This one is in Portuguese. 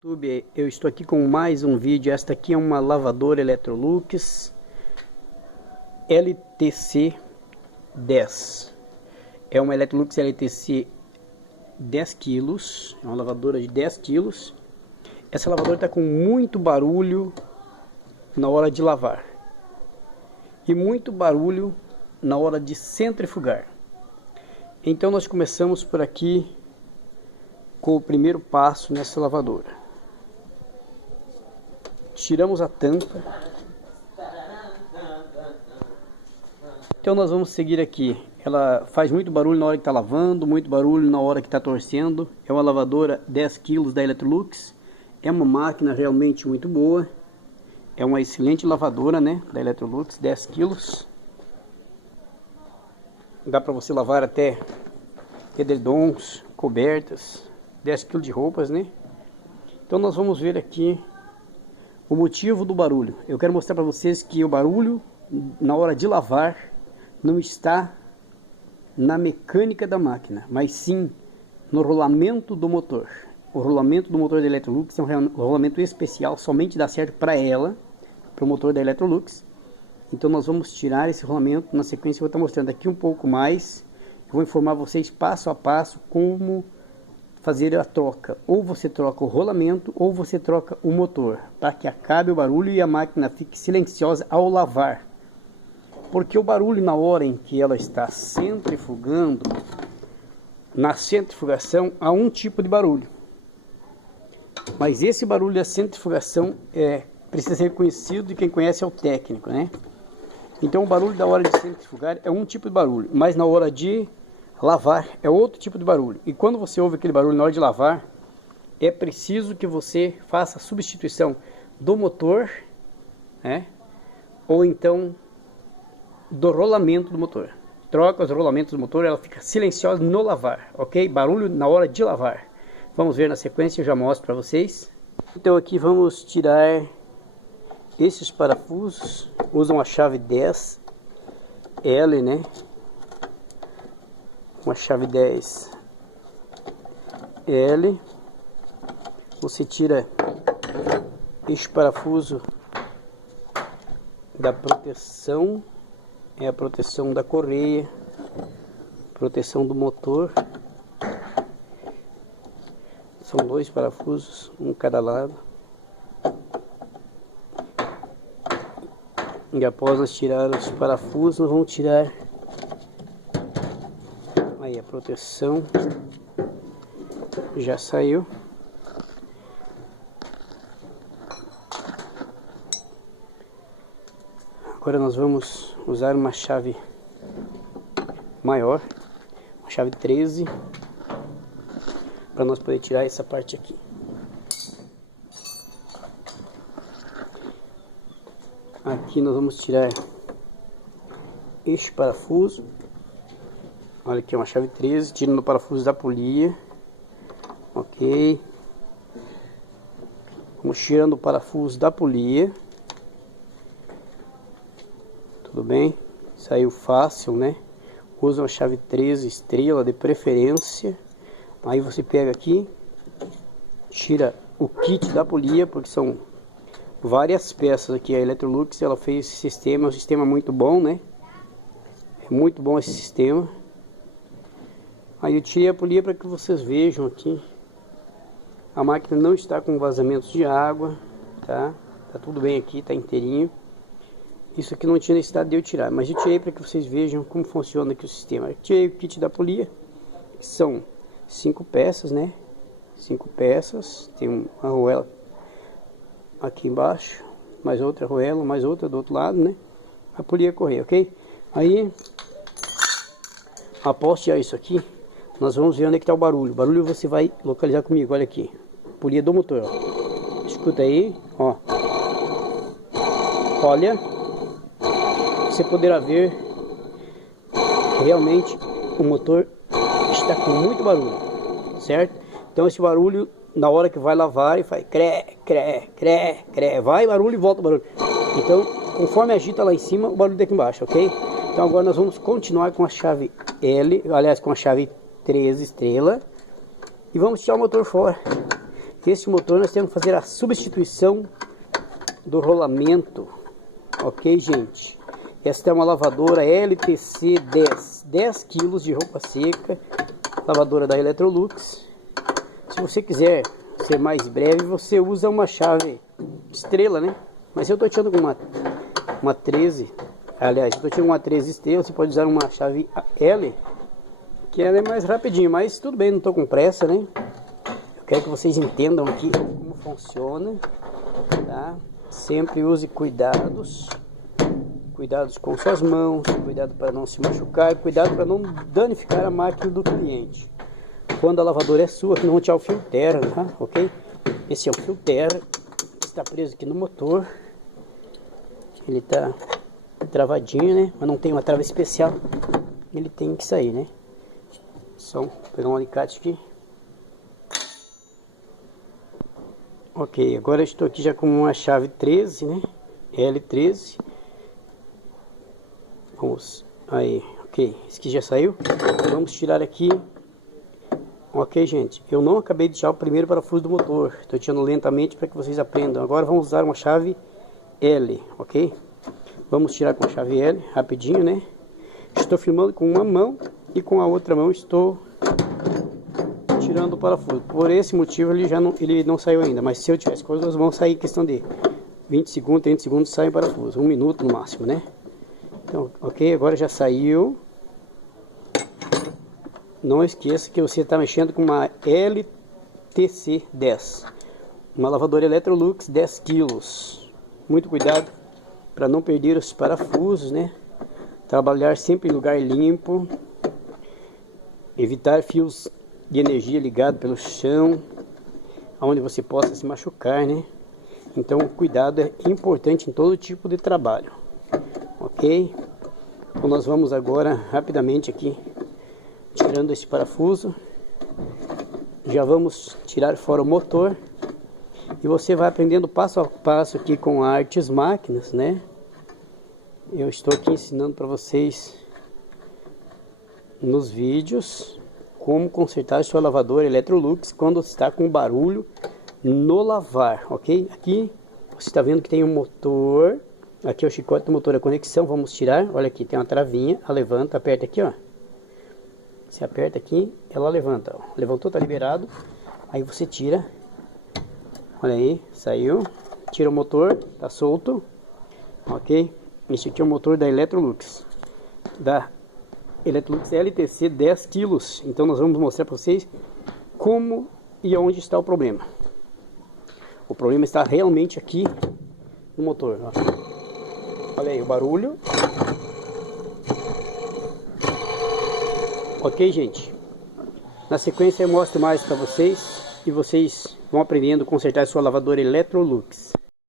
YouTube, eu estou aqui com mais um vídeo. Esta aqui é uma lavadora Electrolux LTC 10. É uma Electrolux LTC 10 quilos. É uma lavadora de 10 quilos. Essa lavadora está com muito barulho na hora de lavar e muito barulho na hora de centrifugar. Então nós começamos por aqui com o primeiro passo nessa lavadora. Tiramos a tampa. Então nós vamos seguir aqui. Ela faz muito barulho na hora que está lavando, muito barulho na hora que está torcendo. É uma lavadora 10 kg da Electrolux. É uma máquina realmente muito boa. É uma excelente lavadora, né, da Electrolux, 10 kg. Dá para você lavar até edredons, cobertas, 10 kg de roupas, né? Então nós vamos ver aqui o motivo do barulho. Eu quero mostrar para vocês que o barulho na hora de lavar não está na mecânica da máquina, mas sim no rolamento do motor. O rolamento do motor da Electrolux é um rolamento especial, somente dá certo para ela, para o motor da Electrolux. Então nós vamos tirar esse rolamento. Na sequência eu vou estar mostrando aqui um pouco mais. Eu vou informar vocês passo a passo como fazer a troca. Ou você troca o rolamento ou você troca o motor, para que acabe o barulho e a máquina fique silenciosa ao lavar. Porque o barulho na hora em que ela está centrifugando, na centrifugação há um tipo de barulho. Mas esse barulho da centrifugação precisa ser conhecido, e quem conhece é o técnico, né? Então o barulho da hora de centrifugar é um tipo de barulho, mas na hora de lavar é outro tipo de barulho. E quando você ouve aquele barulho na hora de lavar, é preciso que você faça a substituição do motor, né? Ou então do rolamento do motor. Troca os rolamentos do motor, ela fica silenciosa no lavar, ok? Barulho na hora de lavar. Vamos ver na sequência, eu já mostro para vocês. Então aqui vamos tirar esses parafusos. Usam a chave 10 L, né? Uma chave 10 L. Você tira este parafuso da proteção, é a proteção da correia, proteção do motor. São dois parafusos, um cada lado. E após nós tirar os parafusos, nós vamos tirar aí a proteção. Já saiu. Agora nós vamos usar uma chave maior, uma chave 13, para nós poder tirar essa parte aqui. Aqui nós vamos tirar este parafuso. Olha aqui, uma chave 13, tirando o parafuso da polia. Ok. Vamos tirando o parafuso da polia. Tudo bem? Saiu fácil, né? Usa uma chave 13 estrela de preferência. Aí você pega aqui, tira o kit da polia, porque são várias peças aqui. A Electrolux, ela fez esse sistema, é um sistema muito bom, né? É muito bom esse sistema. Aí eu tirei a polia para que vocês vejam aqui. A máquina não está com vazamentos de água, tá? Tá tudo bem aqui, tá inteirinho. Isso aqui não tinha necessidade de eu tirar, mas eu tirei para que vocês vejam como funciona aqui o sistema. Eu tirei o kit da polia, que são 5 peças, né? 5 peças, tem uma arruela aqui embaixo, mais outra arruela, mais outra do outro lado, né? A polia correr, ok? Aí, após tirar isso aqui, nós vamos ver onde é que está o barulho. O barulho você vai localizar comigo, olha aqui. Polia do motor, ó. Escuta aí, ó. Olha. Você poderá ver que realmente o motor está com muito barulho, certo? Então esse barulho, na hora que vai lavar, ele faz cré, cré, cré, cré. Vai barulho e volta barulho. Então, conforme agita lá em cima, o barulho daqui embaixo, ok? Então agora nós vamos continuar com a chave L, aliás, com a chave 13 estrela. E vamos tirar o motor fora. Este motor nós temos que fazer a substituição do rolamento, ok, gente? Esta é uma lavadora LTC 10 kg de roupa seca, lavadora da Electrolux. Se você quiser ser mais breve, você usa uma chave estrela, né? Mas eu estou tirando com uma 13, aliás, eu estou tirando uma 13 estrela. Você pode usar uma chave L, que ela é mais rapidinho, mas tudo bem, não estou com pressa, né? Eu quero que vocês entendam aqui como funciona, tá? Sempre use cuidados com suas mãos, cuidado para não se machucar, cuidado para não danificar a máquina do cliente. Quando a lavadora é sua, que não tinha o fio terra, tá? Ok? Esse é o fio terra, está preso aqui no motor. Ele está travadinho, né? Mas não tem uma trava especial, ele tem que sair, né? Só pegar um alicate aqui. Ok, agora eu estou aqui já com uma chave 13, né? L13. Vamos, aí, ok, esse aqui já saiu. Vamos tirar aqui. Ok, gente, eu não acabei de tirar o primeiro parafuso do motor. Estou tirando lentamente para que vocês aprendam. Agora vamos usar uma chave L, ok? Vamos tirar com a chave L, rapidinho, né? Estou filmando com uma mão e com a outra mão estou tirando o parafuso. Por esse motivo ele não saiu ainda, mas se eu tivesse com as duas mãos, sair questão de 20 segundos, 30 segundos sai o parafuso, 1 minuto no máximo, né? Então, ok, agora já saiu. Não esqueça que você está mexendo com uma LTC 10, uma lavadora Electrolux 10 kg. Muito cuidado para não perder os parafusos, né? Trabalhar sempre em lugar limpo, evitar fios de energia ligados pelo chão, onde você possa se machucar, né? Então, cuidado é importante em todo tipo de trabalho, ok? Então, nós vamos agora rapidamente aqui tirando esse parafuso. Já vamos tirar fora o motor e você vai aprendendo passo a passo aqui com a Artes Máquinas, né? Eu estou aqui ensinando para vocês nos vídeos como consertar sua lavadora Electrolux quando está com barulho no lavar, ok? Aqui você está vendo que tem um motor, aqui é o chicote do motor, a conexão, vamos tirar. Olha aqui, tem uma travinha, ela levanta, aperta aqui, ó. Você aperta aqui, ela levanta, ó. Levantou, tá liberado. Aí você tira. Olha aí, saiu. Tira o motor, tá solto. Ok? Esse aqui é o motor da Electrolux. Da Electrolux LTC 10 kg. Então nós vamos mostrar para vocês como e onde está o problema. O problema está realmente aqui no motor, ó. Olha aí o barulho. Ok, gente? Na sequência eu mostro mais para vocês e vocês vão aprendendo a consertar sua lavadora Electrolux.